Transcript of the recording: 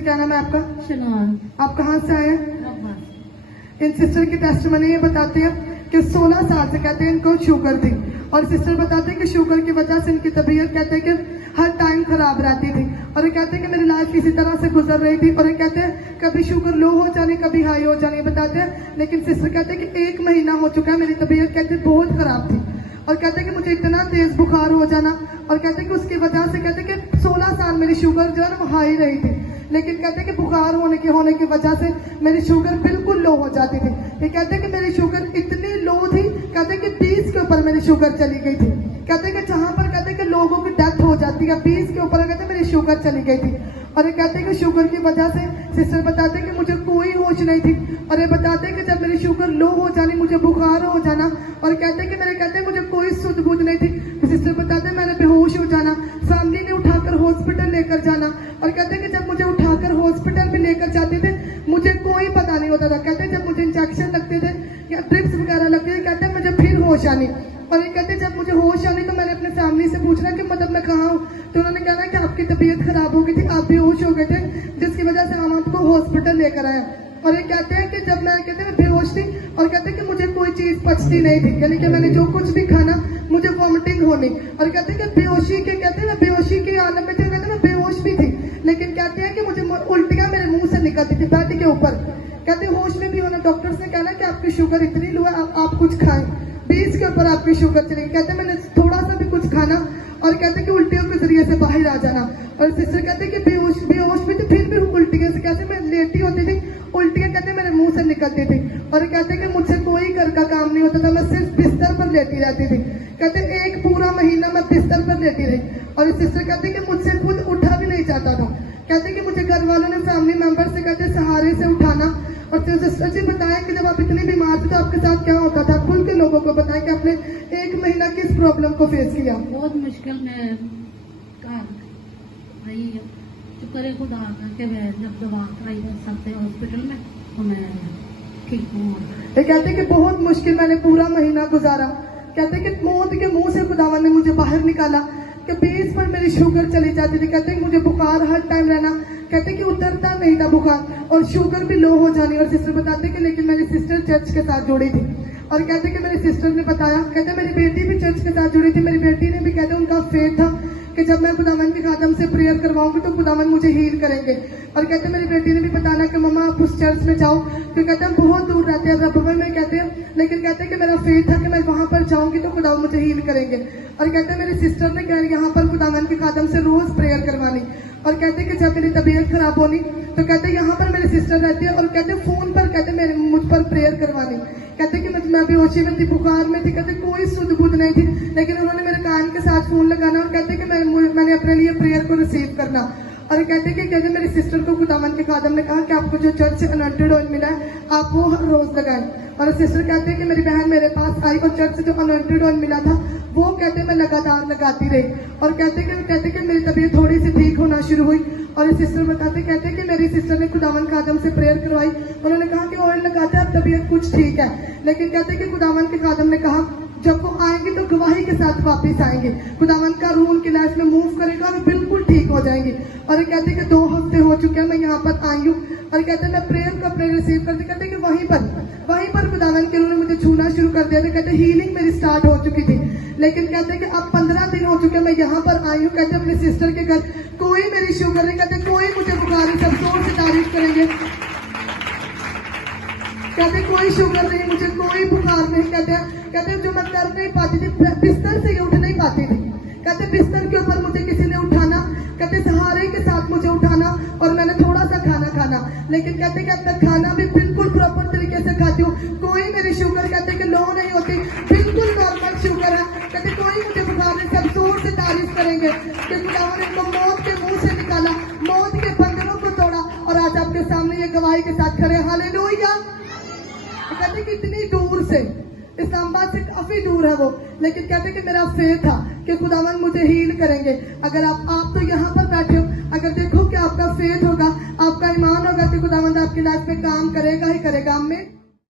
क्या नाम है आपका? शनान। आप कहाँ से आए हैं? इन सिस्टर की टेस्टिमनी ये बताते हैं कि 16 साल से कहते हैं इनको शुगर थी और सिस्टर बताते हैं कि शुगर की वजह से इनकी तबीयत कहते हैं कि हर टाइम खराब रहती थी और ये कहते हैं कि मेरी लाइफ इसी तरह से गुजर रही थी और ये कहते हैं कभी शुगर लो हो जानी कभी हाई हो जानी बताते हैं। लेकिन सिस्टर कहते हैं कि 1 महीना हो चुका है मेरी तबीयत कहते हैं बहुत खराब थी और कहते हैं कि मुझे इतना तेज बुखार हो जाना और कहते हैं कि उसकी वजह से कहते हैं कि 16 साल मेरी शुगर जो है ना वो हाई रही थी, लेकिन कहते हैं कि बुखार होने की वजह से मेरी शुगर बिल्कुल लो हो जाती थी। ये कहते हैं कि मेरी शुगर इतनी लो थी कहते हैं कि 20 के ऊपर मेरी शुगर चली गई थी। कहते हैं कि जहां पर कहते हैं कि लोगों की डेथ हो जाती है 20 के ऊपर कहते हैं मेरी शुगर चली गई थी और ये कहते हैं कि शुगर की वजह से सिस्टर बताते हैं कि मुझे कोई होश नहीं थी और ये बताते हैं कि जब मेरी शुगर लो हो जानी मुझे बुखार हो जाना और कहते हैं कि मेरे कहते हैं मुझे कोई सुध बुध नहीं थी। सिस्टर बताते हैं मैंने बेहोश हो जाना, फैमिली ने उठाकर हॉस्पिटल लेकर जाना और कहते हैं कि जब मुझे उठाकर हॉस्पिटल भी लेकर जाते थे मुझे कोई पता नहीं होता था। कहते हैं जब मुझे इंजेक्शन लगते थे या ड्रिप्स वगैरह लगते थे कहते हैं मुझे फिर होश आनी और ये कहते हैं जब मुझे होश आनी तो मैंने अपने फैमिली से पूछना कि मतलब मैं कहाँ हूँ, तो उन्होंने कहना कि आपकी तबीयत खराब हो गई थी, आप बेहोश हो गए थे जिसकी वजह से हम आपको हॉस्पिटल लेकर आए। और ये कहते हैं कि जब मैं कहते हैं बेहोश थी और कहते हैं कि मुझे कोई चीज पचती नहीं थी, यानी कि मैंने जो कुछ भी खाना मुझे वॉमिटिंग होनी और कहते हैं कि बेहोशी के कहते हैं ना बेहोशी के आलम में थे, कहते हैं मैं बेहोश भी थी लेकिन कहते हैं कि मुझे उल्टियां मेरे मुंह से निकलती थी बेड के ऊपर। कहते हैं होश में भी होना, डॉक्टर्स ने कहना कि आपकी शुगर इतनी लो है आप कुछ खाएं, 20 के ऊपर आपकी शुगर चली। कहते हैं मैंने थोड़ा सा भी कुछ खाना और कहते हैं कि उल्टियों के जरिए से बाहर आ जाना और सिस्टर कहते हैं कि बेहोश भी थी फिर भी उल्टियों से कहते मैं लेटी होती थी उल्टियां कहते हैं मेरे मुंह से निकलती थी और कहते हैं कि मुझसे कोई घर का काम नहीं होता था, मैं सिर्फ बिस्तर पर लेटी रहती थी। कहते हैं 1 पूरा महीना मैं बिस्तर पर लेटी रही और सिस्टर कहते हैं कि मुझसे खुद उठा भी नहीं जाता था। कहते हैं कि मुझे घर वालों ने फैमिली मेंबर से कहते हैं सहारे से उठाना और सिस्टर जी बताएं कि जब आप इतनी बीमार थे तो आपके साथ क्या होता था, खुल के लोगों को बताएं कि आपने 1 महीना किस प्रॉब्लम को फेस किया। बहुत मुश्किल में रही है, शुक्र खुदा का कि मैं जब दवा कराई सबसे हॉस्पिटल में तो मैं ठीक हूँ। ये कहते हैं कि बहुत मुश्किल मैंने पूरा महीना गुजारा, कहते हैं कि मौत के मुंह से खुदावन ने मुझे बाहर निकाला कि 20 पर मेरी शुगर चली जाती थी। कहते हैं कि मुझे बुखार हर टाइम रहना, कहते हैं कि उतरता नहीं था बुखार और शुगर भी लो हो जानी। और सिस्टर बताते हैं कि लेकिन मेरी सिस्टर चर्च के साथ जुड़ी थी और कहते हैं कि मेरी सिस्टर ने बताया, कहते हैं मेरी बेटी भी चर्च के साथ जुड़ी थी, मेरी बेटी ने भी कहते हैं उनका फेथ था कि जब मैं खुदावन के खादम से प्रेयर करवाऊंगी तो खुदावन मुझे हील करेंगे। और कहते हैं मेरी बेटी ने भी बताना कि मम्मा आप उस चर्च में जाओ, तो कहते हैं बहुत दूर रहते हैं रबवे में कहते हैं, लेकिन कहते हैं कि मेरा फेथ था कि मैं वहां पर जाऊंगी तो खुदावन मुझे हील करेंगे। और कहते हैं मेरी सिस्टर ने यहाँ पर खुदावन के खादम से रोज प्रेयर करवानी और कहते हैं कि जब मेरी तबीयत खराब होनी तो कहते हैं यहाँ पर मेरी सिस्टर रहती है और कहते हैं फोन पर कहते हैं मुझ पर प्रेयर करवानी। कहते हैं कि मैं बेहोशी में थी, बुखार में थी, कहते कोई सुध बुध नहीं थी, लेकिन उन्होंने मेरे कान के साथ फोन लगाना और कहते हैं कि मैंने अपने लिए प्रेयर को रिसीव करना। और कहते हैं कि कहते मेरी सिस्टर को खुदावन के खादम ने कहा कि आपको जो चर्च से अनॉइंटेड ऑयल मिला है आप वो हर रोज लगाएं। और सिस्टर कहते हैं कि मेरी बहन मेरे पास आई और चर्च से जो अनॉइंटेड ऑयल मिला था वो कहते हैं मैं लगातार लगाती रही और कहते हैं कि मेरी तबीयत थोड़ी सी ठीक होना शुरू हुई। और सिस्टर बताते कहते हैं कि मेरी सिस्टर ने खुदावन खादम से प्रेयर करवाई, उन्होंने कहा कि ऑयल लगाते हैं अब तबीयत कुछ ठीक है, लेकिन कहते हैं कि खुदावन के खादम ने कहा जब वो आएंगे तो गवाही के साथ वापस आएंगे, खुदावन का रूह उनकी लाइफ में मूव करेगा और बिल्कुल ठीक हो जाएंगे। और ये कहते हैं कि 2 हफ्ते हो चुके हैं मैं यहाँ पर आई हूँ और कहते हैं मैं प्रेयर का प्रेयर रिसीव करते कहते हैं कि वहीं पर खुदावन के रूह ने मुझे छूना शुरू कर दिया था। कहते हैं हीलिंग मेरी स्टार्ट हो चुकी थी, लेकिन कहते हैं कि अब 15 दिन हो चुके मैं यहाँ पर आई हूँ। कहते अपने सिस्टर के घर कोई मेरी शुगर नहीं, कहते कोई मुझे बुखार नहीं, सब जोर से तारीफ करेंगे। कहते कोई शुगर नहीं, मुझे कोई बुखार नहीं, कहते जो मैं कर नहीं पाती थी बिस्तर से उठ नहीं पाती थी, कहते बिस्तर के ऊपर मुझे किसी ने उठाना, कहते सहारे के साथ मुझे उठाना और मैंने थोड़ा सा खाना, लेकिन कहते कि अब तक खाना भी बिल्कुल प्रॉपर तरीके से खाती हूँ, कोई मेरी शुगर कहते कि लो नहीं होती, बिल्कुल नॉर्मल शुगर है। कहते कोई मुझे बुखार नहीं, सब जोर से तारीफ करेंगे कि खुदावन ने इनको मौत के मुंह से निकाला, मौत के बंधनों को तोड़ा और आज आपके सामने ये गवाही के साथ खड़े। हालेलुया। कहते कि इतनी दूर से इस्लामाबाद से काफी दूर है वो, लेकिन कहते कि मेरा फेथ था कि खुदावन मुझे हील करेंगे। अगर आप तो यहाँ पर बैठे हो, अगर देखो कि आपका फेथ होगा, आपका ईमान होगा कि खुदावन आपकी लाइफ में काम करेगा ही करेगा। में